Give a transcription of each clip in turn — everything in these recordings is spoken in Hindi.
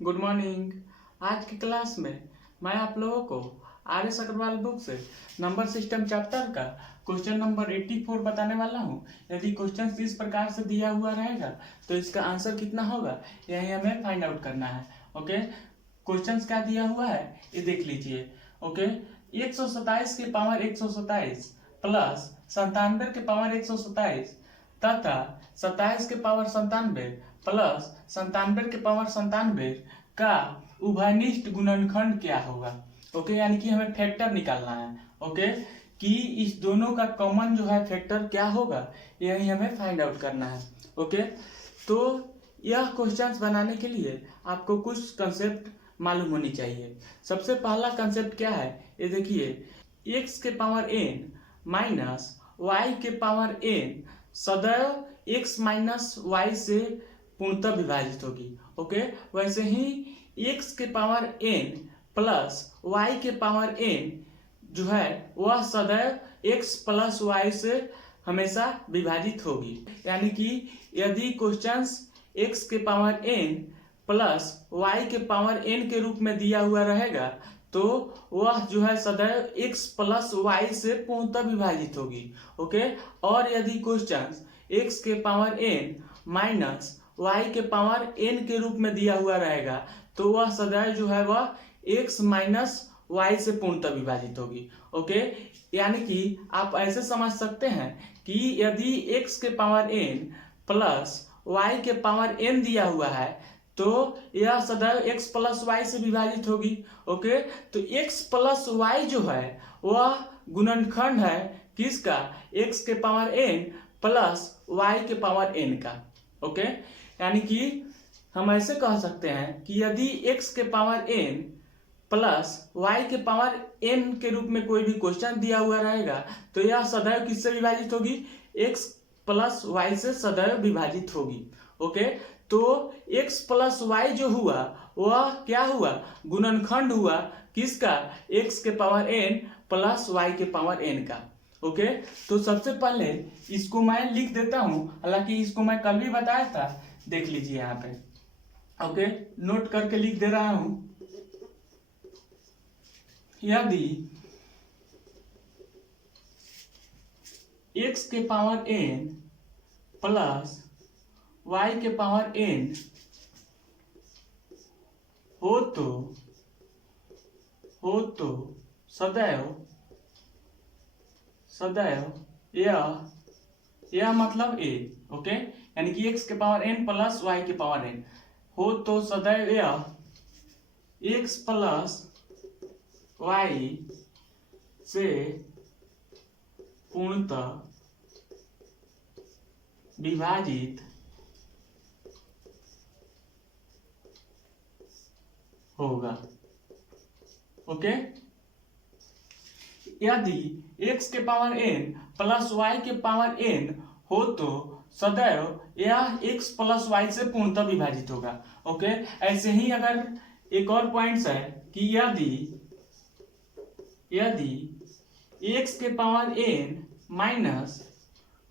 Good morning. आज की क्लास में मैं आप लोगों को आर एस अग्रवाल बुक से नंबर सिस्टम चैप्टर का क्वेश्चन नंबर 84 बताने वाला हूँ। यदि क्वेश्चन इस प्रकार से दिया हुआ रहेगा तो इसका आंसर कितना होगा यही हमें फाइंड आउट करना है। ओके, क्वेश्चन क्या दिया हुआ है ये देख लीजिए। ओके, 127 के पावर 127 प्लस 97 के पावर 127 तथा 27 के पावर 97 प्लस 97 के पावर 97 का उभयनिष्ठ गुणनखंड क्या होगा। ओके, यानी कि हमें फैक्टर निकालना है। ओके, कि इस दोनों का कॉमन जो है फैक्टर क्या होगा यही हमें फाइंड आउट करना है। ओके, तो यह क्वेश्चंस बनाने के लिए आपको कुछ कंसेप्ट मालूम होनी चाहिए। सबसे पहला कंसेप्ट क्या है ये देखिए, x के पावर n माइनस y के पावर n सदैव x माइनस वाई से पूर्णतः विभाजित होगी। ओके, वैसे ही x के पावर n प्लस y के पावर n जो है वह सदैव x प्लस वाई से हमेशा विभाजित होगी। यानी कि यदि क्वेश्चंस x के पावर n प्लस y के पावर n के रूप में दिया हुआ रहेगा तो वह जो है सदैव x प्लस वाई से पूर्णतः विभाजित होगी। ओके, और यदि क्वेश्चंस x के पावर n माइनस y के पावर n के रूप में दिया हुआ रहेगा तो वह सदैव जो है वह x माइनस वाई से पूर्णतः विभाजित होगी। ओके, यानी कि आप ऐसे समझ सकते हैं कि यदि x के पावर n प्लस y के पावर n दिया हुआ है तो यह सदैव x प्लस वाई से विभाजित होगी। ओके, तो x प्लस वाई जो है वह गुणनखंड है किसका, x के पावर n प्लस y के पावर n का। ओके, यानी कि हम ऐसे कह सकते हैं कि यदि x के पावर n प्लस y के पावर n के रूप में कोई भी क्वेश्चन दिया हुआ रहेगा तो यह सदैव किससे विभाजित होगी, x प्लस वाई से सदैव विभाजित होगी। ओके, तो x प्लस वाई जो हुआ वह क्या हुआ, गुणनखंड हुआ किसका, x के पावर n प्लस y के पावर n का। ओके, तो सबसे पहले इसको मैं लिख देता हूं, हालांकि इसको मैं कल भी बताया था, देख लीजिए यहाँ पे। ओके, नोट करके लिख दे रहा हूं, यदि x के पावर n प्लस y के पावर n हो तो सदैव यह मतलब a। ओके, यानी कि x के पावर n प्लस y के पावर n हो तो सदैव यह x प्लस y से पूर्णतः विभाजित होगा। ओके, यदि x के पावर n प्लस y के पावर n हो तो सदैव यह x प्लस वाई से पूर्णतः विभाजित होगा। ओके, ऐसे ही अगर एक और पॉइंट्स है कि यदि x के पावर n माइनस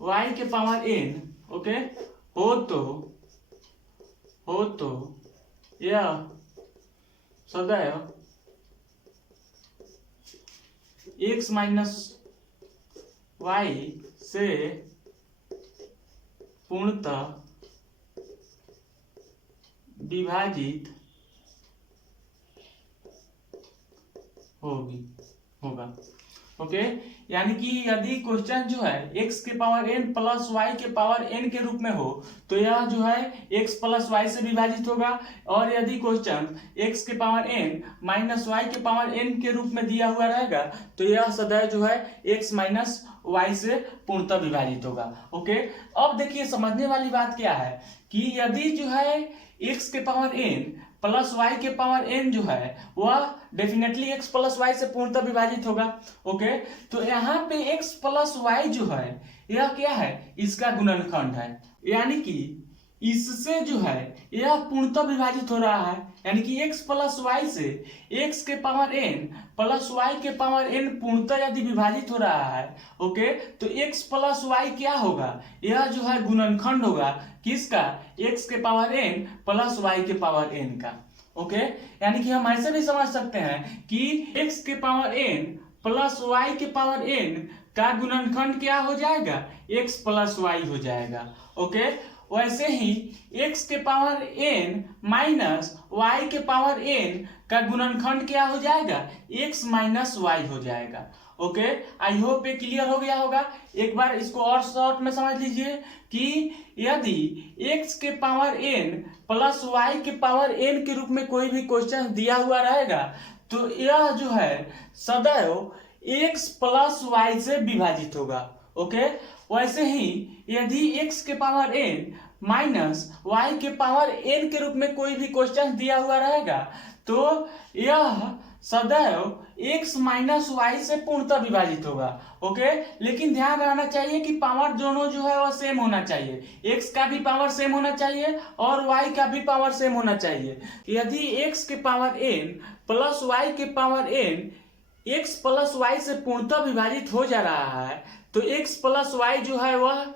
y के पावर n ओके हो तो यह सदैव x माइनस वाई से पूर्णतः विभाजित होगा। ओके, यानी कि यदि क्वेश्चन जो है x के पावर n प्लस y के पावर n के रूप में हो तो यह जो है x प्लस वाई से विभाजित होगा, और यदि क्वेश्चन x के पावर n माइनस वाई के पावर n के रूप में दिया हुआ रहेगा तो यह सदैव जो है x माइनस वाई से पूर्णतः विभाजित होगा। ओके, अब देखिए समझने वाली बात क्या है कि यदि जो है x के पावर n प्लस वाई के पावर n जो है वह डेफिनेटली x प्लस वाई से पूर्णतः विभाजित होगा। ओके, तो यहाँ पे x प्लस वाई जो है यह क्या है, इसका गुणनखंड है, यानी कि इससे जो है यह पूर्णतः विभाजित हो रहा है। यानी कि x प्लस वाई से x के पावर n प्लस वाई के पावर n पूर्णतः यदि विभाजित हो रहा है ओके, तो x प्लस वाई क्या होगा, यह जो है गुणनखंड होगा किसका, x के पावर n प्लस वाई के पावर n का। ओके, यानी कि हम ऐसे भी समझ सकते हैं कि x के पावर n प्लस y के पावर n का गुणनखंड क्या हो जाएगा, x प्लस y हो जाएगा। ओके, वैसे ही x के पावर n माइनस y के पावर n का गुणनखंड क्या हो जाएगा, x माइनस y हो जाएगा। ओके, आई होप ये क्लियर हो गया होगा। एक बार इसको और शॉर्ट में समझ लीजिए कि यदि x के पावर n प्लस y के पावर n के रूप में कोई भी क्वेश्चन दिया हुआ रहेगा तो यह जो है सदैव x प्लस y से विभाजित होगा। ओके, वैसे ही यदि x के पावर n माइनस y के पावर n के रूप में कोई भी क्वेश्चन दिया हुआ रहेगा तो यह सदैव x माइनस वाई से पूर्णतः विभाजित होगा। ओके, लेकिन ध्यान रहना चाहिए कि पावर दोनों जो है वह सेम होना चाहिए, x का भी पावर सेम होना चाहिए और y का भी पावर सेम होना चाहिए। यदि x के पावर n प्लस y के power n x plus y से पूर्णतः विभाजित हो जा रहा है तो x प्लस वाई जो है वह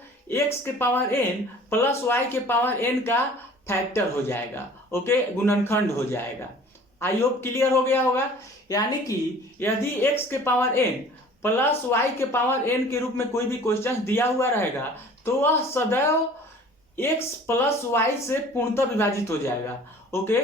x के पावर n प्लस y के पावर n का फैक्टर हो जाएगा। ओके, गुणनखंड हो जाएगा। आई होप क्लियर हो गया होगा। यानी कि यदि x के पावर n प्लस y के पावर n के रूप में कोई भी क्वेश्चन दिया हुआ रहेगा तो वह सदैव x प्लस वाई से पूर्णतः विभाजित हो जाएगा। ओके,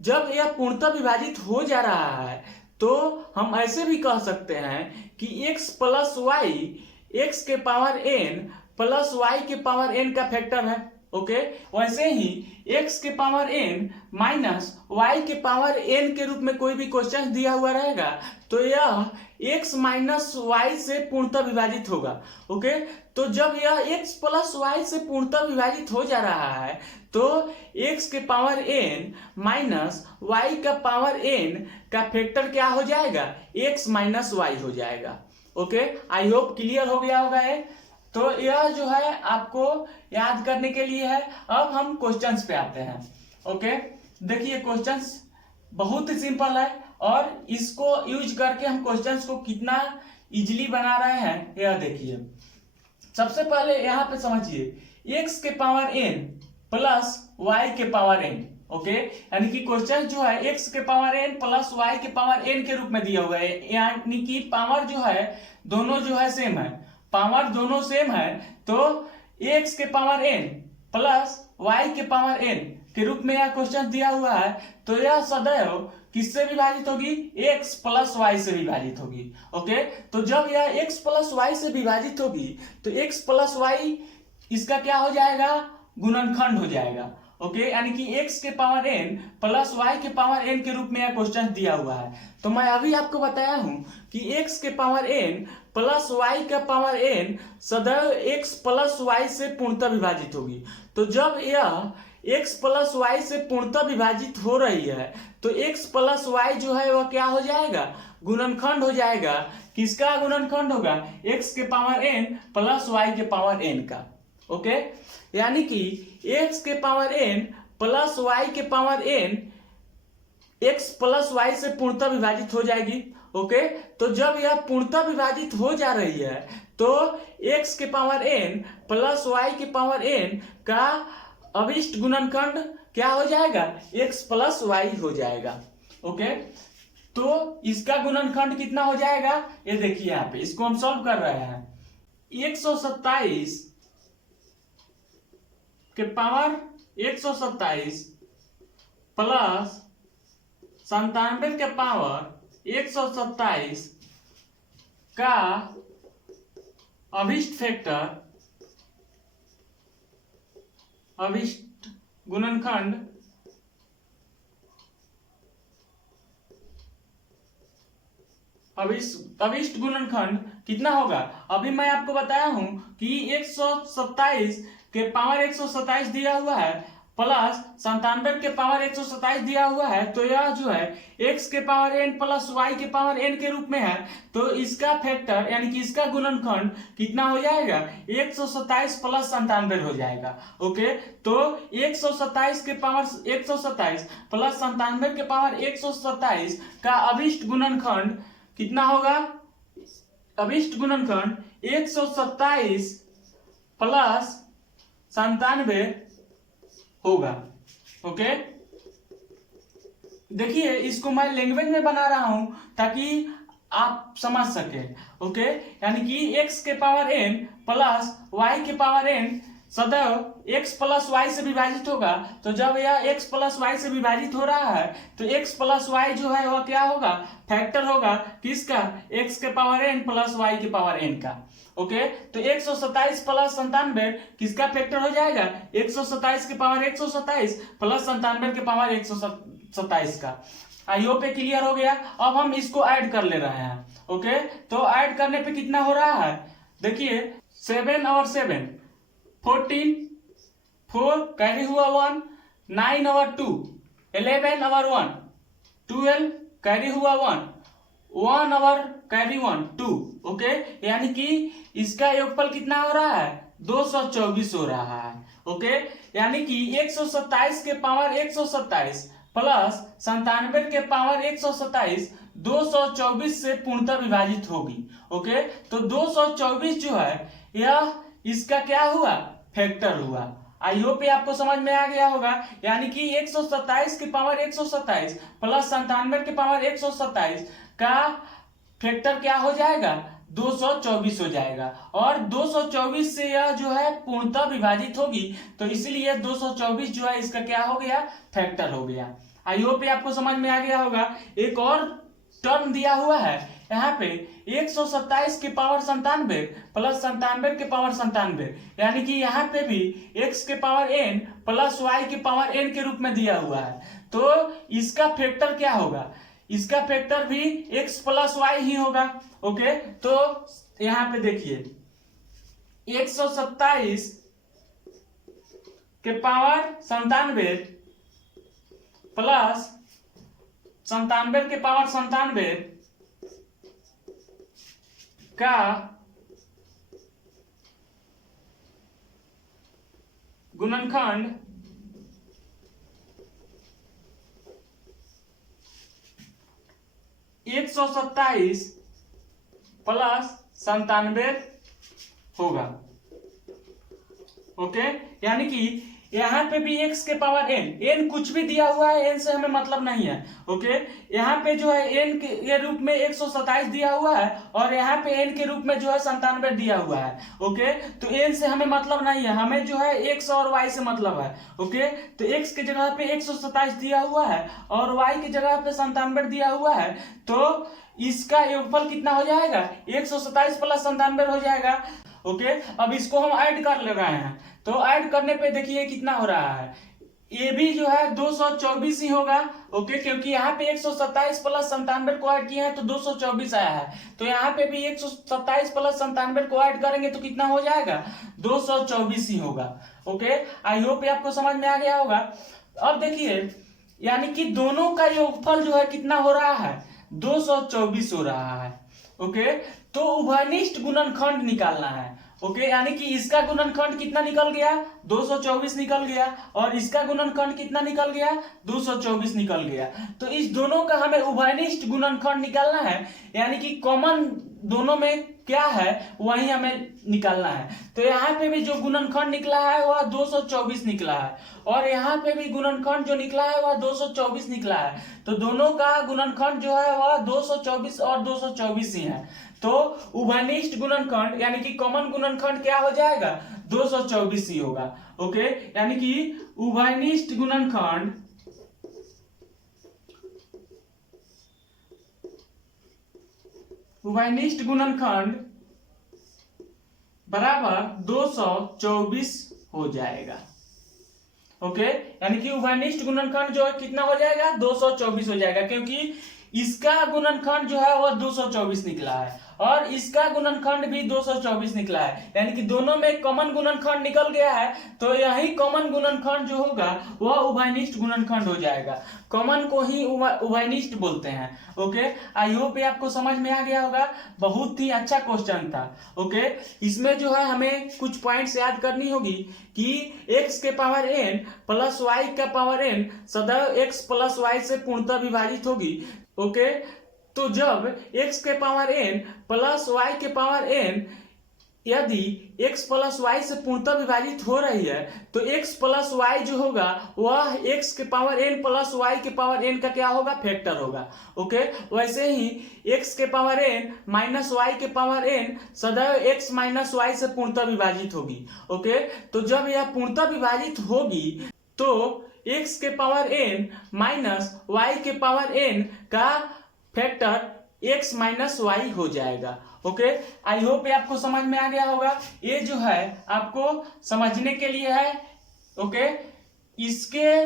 जब यह पूर्णतः विभाजित हो जा रहा है तो हम ऐसे भी कह सकते हैं कि x प्लस वाई x के पावर n प्लस y के पावर n का फैक्टर है। ओके, वैसे ही x के पावर n माइनस y के पावर n के रूप में कोई भी क्वेश्चन दिया हुआ रहेगा तो यह x माइनस वाई से पूर्णतः विभाजित होगा। ओके, तो जब यह x प्लस वाई से पूर्णतः विभाजित हो जा रहा है तो x के पावर n माइनस y का पावर n का फैक्टर क्या हो जाएगा, x माइनस वाई हो जाएगा। ओके, आई होप क्लियर हो गया होगा ये। तो यह जो है आपको याद करने के लिए है। अब हम क्वेश्चंस पे आते हैं। ओके, देखिए क्वेश्चंस बहुत ही सिंपल है और इसको यूज करके हम क्वेश्चंस को कितना इजीली बना रहे हैं यह देखिए। सबसे पहले यहाँ पे समझिए x के पावर n प्लस y के पावर n। ओके, यानी कि क्वेश्चन जो है x के पावर n प्लस y के पावर n के रूप में दिया हुआ है, यानी कि पावर जो है दोनों जो है सेम है, पावर दोनों सेम है तो x के पावर n प्लस y के पावर n के रूप में यह क्वेश्चन दिया हुआ है तो यह सदैव किससे विभाजित होगी, x प्लस वाई से विभाजित होगी। ओके, तो जब यह x प्लस वाई से विभाजित होगी तो x प्लस वाई इसका क्या हो जाएगा, गुणनखंड हो जाएगा। ओके, यानी कि x के पावर n प्लस y के पावर n के रूप में यह क्वेश्चन दिया हुआ है। तो मैं अभी आपको बताया हूं कि x के पावर n प्लस y का पावर n सदैव x प्लस y से पूर्णतः विभाजित होगी। तो जब यह x प्लस वाई से पूर्णतः विभाजित हो रही है तो x प्लस वाई जो है वह क्या हो जाएगा, गुणनखंड हो जाएगा। किसका गुणनखंड होगा, x के पावर n प्लस y के पावर n का। ओके, यानी कि x के पावर n प्लस y के power n x plus y से पूर्णतः विभाजित हो जाएगी। ओके, तो जब यह पूर्णतः विभाजित हो जा रही है तो x के पावर n प्लस y के पावर n का अभिष्ट गुणनखंड क्या हो जाएगा, x प्लस वाई हो जाएगा। ओके, तो इसका गुणनखंड कितना हो जाएगा ये देखिए यहाँ पे, इसको हम सॉल्व कर रहे हैं। 127 के पावर 127 प्लस 97 के पावर 127 का अभिष्ट फैक्टर, अभिष्ट गुणनखंड अभिष्ट गुणनखंड कितना होगा। अभी मैं आपको बताया हूं कि 127 के पावर 127 दिया हुआ है प्लस 97 के पावर 127 दिया हुआ है तो यह जो है x के पावर n प्लस y के पावर n के रूप में है तो इसका फैक्टर यानी कि इसका गुणनखंड कितना हो जाएगा, 127 प्लस 97 हो जाएगा। ओके, तो 127 के पावर 127 प्लस 97 के पावर 127 का अभिष्ट गुणनखंड कितना होगा, अभिष्ट गुणनखंड 127 प्लस 97 होगा। ओके, देखिए इसको मैं लैंग्वेज में बना रहा हूं ताकि आप समझ सके। ओके, यानी कि x के पावर n प्लस y के पावर n सदैव x प्लस वाई से विभाजित होगा। तो जब यह x प्लस वाई से विभाजित हो रहा है तो x प्लस वाई जो है वह क्या होगा, फैक्टर होगा किसका, x के पावर n प्लस y के पावर n का। ओके, तो 127 प्लस 97 किसका फैक्टर हो जाएगा, 127 के पावर 127 प्लस 97 के पावर 127 का। आई होप ये क्लियर हो गया। अब हम इसको ऐड कर ले रहे हैं। ओके, तो ऐड करने पे कितना हो रहा है, देखिए 7 और 7 14, 4 कैरी हुआ 1, 9 और 2 11 और 1 12 कैरी हुआ 1 और कैरी 1 2। ओके, यानी कि इसका योगफल कितना हो रहा है, 224 हो रहा है। ओके, यानी कि 127 के पावर 127 प्लस 97 के पावर 127 224 से पूर्णतः विभाजित होगी। ओके, तो 224 जो है यह इसका क्या हुआ, फैक्टर हुआ। आई होप ये आपको समझ में आ गया होगा। यानी कि 127 के पावर 127 प्लस 97 के पावर 127 का फैक्टर क्या हो जाएगा, 224 हो जाएगा। और 224 से यह जो है पूर्णतः विभाजित होगी, तो इसलिए 224 जो है इसका क्या हो गया, फैक्टर हो गया। आई होप ये आपको समझ में आ गया होगा। एक और टर्म दिया हुआ है यहाँ पे 127 के पावर 97 प्लस 97 के पावर 97, यानी कि यहाँ पे भी x के पावर n प्लस y के पावर n के रूप में दिया हुआ है। तो इसका फैक्टर क्या होगा, इसका फैक्टर भी x प्लस वाई ही होगा। ओके, तो यहाँ पे देखिए 127 के पावर 97 प्लस 97 के पावर 97 का गुणनखंड 127 प्लस 97 होगा। ओके, यानी कि यहाँ पे भी x के पावर n कुछ भी दिया हुआ है, n से हमें मतलब नहीं है। ओके, यहाँ पे जो है n के रूप में 127 दिया हुआ है और यहाँ पे n के रूप में जो है 97 दिया हुआ है। ओके, तो n से हमें मतलब नहीं है, हमें जो है x और y से मतलब है। ओके, तो x के जगह पे 127 दिया हुआ है और y की जगह पे 97 दिया हुआ है, तो इसका योगफल कितना हो जाएगा, 127 प्लस 97 हो जाएगा। ओके, अब इसको हम ऐड कर ले रहे हैं, तो ऐड करने पे देखिए कितना हो रहा है, ये भी जो है 224 ही होगा। ओके, क्योंकि यहाँ पे 127 प्लस 97 को ऐड किया है तो 224 आया है, तो यहाँ पे भी 127 प्लस 97 को ऐड करेंगे तो कितना हो जाएगा, 224 ही होगा। ओके, आई होप ये आपको समझ में आ गया होगा। अब देखिए यानी कि दोनों का योगफल जो है कितना हो रहा है, 224 हो रहा है। ओके, तो उभयनिष्ठ गुणनखंड निकालना है। ओके, यानी कि इसका गुणनखंड कितना निकल गया, 224 निकल गया, और इसका गुणनखंड कितना निकल गया, 224 निकल गया। तो इस दोनों का हमें उभयनिष्ठ गुणनखंड निकालना है, यानी कि कॉमन दोनों में क्या है वही हमें निकालना है। तो यहाँ पे भी जो गुणनखंड निकला है वह 224 निकला है, और यहाँ पे भी गुणनखंड जो निकला है वह 224 निकला है। तो दोनों का गुणनखंड जो है वह 224 और 224 ही है। तो उभयनिष्ठ गुणनखंड यानी कि कॉमन गुणनखंड क्या हो जाएगा, 224 ही होगा। ओके, यानी कि उभयनिष्ठ गुणनखंड बराबर 224 हो जाएगा। ओके, यानी कि उभयनिष्ठ गुणनखंड जो है कितना हो जाएगा, 224 हो जाएगा, क्योंकि इसका गुणनखंड जो है वह 224 निकला है और इसका गुणनखंड भी 224 निकला है, यानी कि दोनों में कॉमन गुणनखंड निकल गया है। तो यही कॉमन गुणनखंड जो होगा वह उभयनिष्ठ गुणनखंड हो जाएगा। कॉमन को ही उभयनिष्ठ बोलते हैं। ओके, आई होप ये आपको समझ में आ गया होगा। बहुत ही अच्छा क्वेश्चन था। ओके, इसमें जो है हमें कुछ पॉइंट्स याद करनी होगी कि x के पावर n प्लस y का पावर n सदैव x प्लस y से पूर्णतः विभाजित होगी। ओके, तो जब x के पावर n प्लस y के पावर n यदि x प्लस वाई से पूर्णतः विभाजित हो रही है तो x प्लस वाई जो होगा वह x के पावर n प्लस वाई के पावर n का क्या होगा, फैक्टर होगा। ओके, वैसे ही x के पावर n माइनस वाई के पावर n सदैव x माइनस वाई से पूर्णतः विभाजित होगी। ओके, तो जब यह पूर्णतः विभाजित होगी तो x के पावर n माइनस वाई के पावर n का फैक्टर x माइनस वाई हो जाएगा। ओके, आई होप ये आपको समझ में आ गया होगा। ये जो है आपको समझने के लिए है। ओके, इसके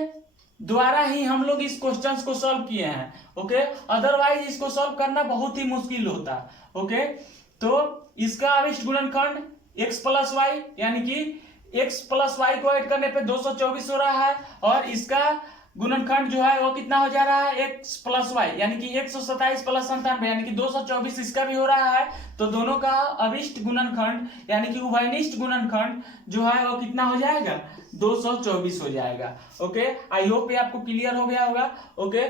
द्वारा ही हम लोग इस क्वेश्चंस को सॉल्व किए हैं। ओके, अदरवाइज इसको सॉल्व करना बहुत ही मुश्किल होता। ओके, तो इसका अविष्ट गुणनखंड x प्लस वाई यानी कि x प्लस वाई को ऐड करने पे 224 हो रहा है और इसका गुणनखंड जो है वो कितना हो जा रहा है, x प्लस वाई यानी कि 127 प्लस 97 यानी कि 224 इसका भी हो रहा है। तो दोनों का अविष्ट गुणनखंड यानी कि उभयनिष्ठ गुणनखंड जो है वो कितना हो जाएगा, 224 हो जाएगा। ओके, आई होप ये आपको क्लियर हो गया होगा। ओके।